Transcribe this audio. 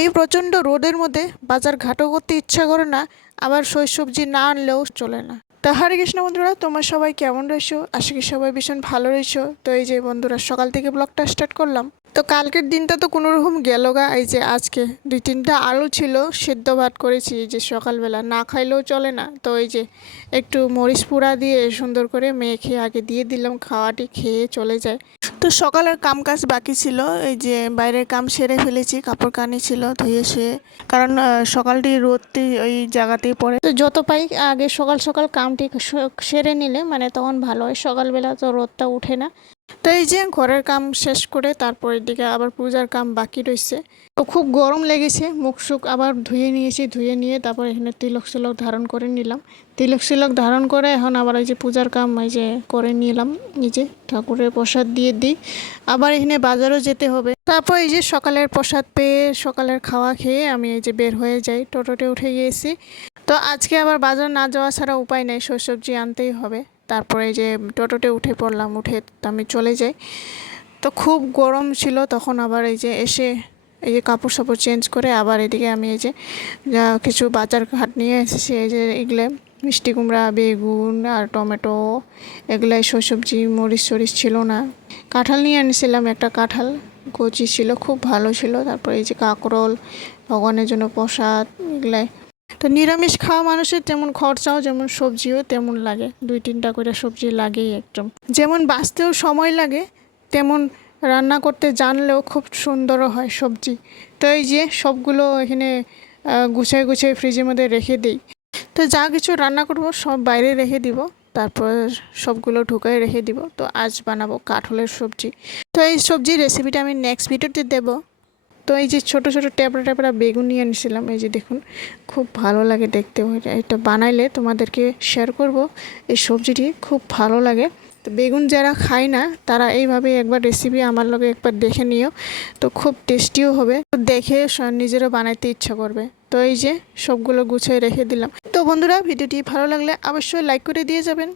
এই প্রচণ্ড রোদের মধ্যে বাজার ঘাটও করতে ইচ্ছা করে না, আবার সবজি না আনলেও চলে না। তো হরে কৃষ্ণ বন্ধুরা, তোমরা সবাই কেমন রয়েছো? আশা করি সবাই ভীষণ ভালো রয়েছো। তো এই যে বন্ধুরা, সকাল থেকে ব্লগটা স্টার্ট করলাম। তো কালকের দিনটা তো কোনো রকম গেল গা। এই যে আজকে 2-3টা আলু ছিল, সেদ্ধ ভাত করেছি। এই যে সকালবেলা না খাইলেও চলে না, তো এই যে একটু মরিচ পুড়া দিয়ে সুন্দর করে মেখে আগে দিয়ে দিলাম, খাওয়াটি খেয়ে চলে যায়। তো সকালের কাম কাজ বাকি ছিল, এই যে বাইরের কাম সেরে ফেলেছি, কাপড় কানি ছিল ধুয়ে শুয়ে, কারণ সকালটি রোদটি ওই জায়গাতেই পড়ে। তো যত পাই আগে সকাল সকাল কামটি সেরে নিলে মানে তখন ভালো হয়, সকালবেলা তো রোদটা উঠে না। তো এই যে ঘরের কাম শেষ করে তারপরের দিকে আবার পূজার কাম বাকি রয়েছে। তো খুব গরম লেগেছে, মুখ সুখ আবার ধুয়ে নিয়েছি, ধুয়ে নিয়ে তারপর এখানে তিলক সিলক ধারণ করে নিলাম। তিলক সিলক ধারণ করে এখন আবার এই যে পূজার কাম এই যে করে নিলাম, নিজে ঠাকুরের প্রসাদ দিয়ে দিই। আবার এখানে বাজারও যেতে হবে। তারপর এই যে সকালের প্রসাদ পেয়ে সকালের খাওয়া খেয়ে আমি এই যে বের হয়ে যাই, টোটোতে উঠে গিয়েছি। তো আজকে আবার বাজার না যাওয়া ছাড়া উপায় নেই, সবজি আনতেই হবে। তারপরে যে টোটোতে উঠে পড়লাম, উঠে আমি চলে যাই। তো খুব গরম ছিল তখন, আবার এই যে এসে এই যে কাপড় সাপড় চেঞ্জ করে আবার এদিকে আমি এই যে কিছু বাজার ঘাট নিয়ে এসেছি। এই যে এগুলো মিষ্টি কুমড়া, বেগুন আর টমেটো, এগুলাই সবজি, মরিচ টরিচ ছিল না। কাঁঠাল নিয়ে এনেছিলাম, একটা কাঁঠাল কচি ছিল, খুব ভালো ছিল। তারপর এই যে কাঁকরোল, ভগবানের জন্য প্রসাদ, এগুলাই। তো নিরামিষ খাওয়া মানুষের যেমন খরচাও যেমন সবজিও তেমন লাগে, 2-3টা করে সবজি লাগেই একদম। যেমন বাঁচতেও সময় লাগে, তেমন রান্না করতে জানলেও খুব সুন্দরও হয় সবজি। তো এই যে সবগুলো এখানে গুছিয়ে গুছিয়ে ফ্রিজের মধ্যে রেখে দিই। তো যা কিছু রান্না করব সব বাইরে রেখে দিব, তারপর সবগুলো ঢুকাই রেখে দিব। তো আজ বানাবো কাঁঠালের সবজি। তো এই সবজির রেসিপিটা আমি নেক্সট ভিডিওতে দেবো। তো এই যে ছোট ছোট ট্যাপড়া ট্যাপড়া বেগুন নিয়ে এনেছিলাম, এই যে দেখুন, খুব ভালো লাগে দেখতে। এটা বানাইলে তোমাদেরকে শেয়ার করব। এই সবজিটি খুব ভালো লাগে। তো বেগুন যারা খায় না তারা এইভাবে একবার রেসিপি আমার লগে একবার দেখে নিও, তো খুব টেস্টিও হবে। তো দেখে নিজেরও বানাইতে ইচ্ছা করবে। তো এই যে সবগুলো গুছিয়ে রেখে দিলাম। তো বন্ধুরা, ভিডিওটি ভালো লাগলে অবশ্যই লাইক করে দিয়ে যাবেন।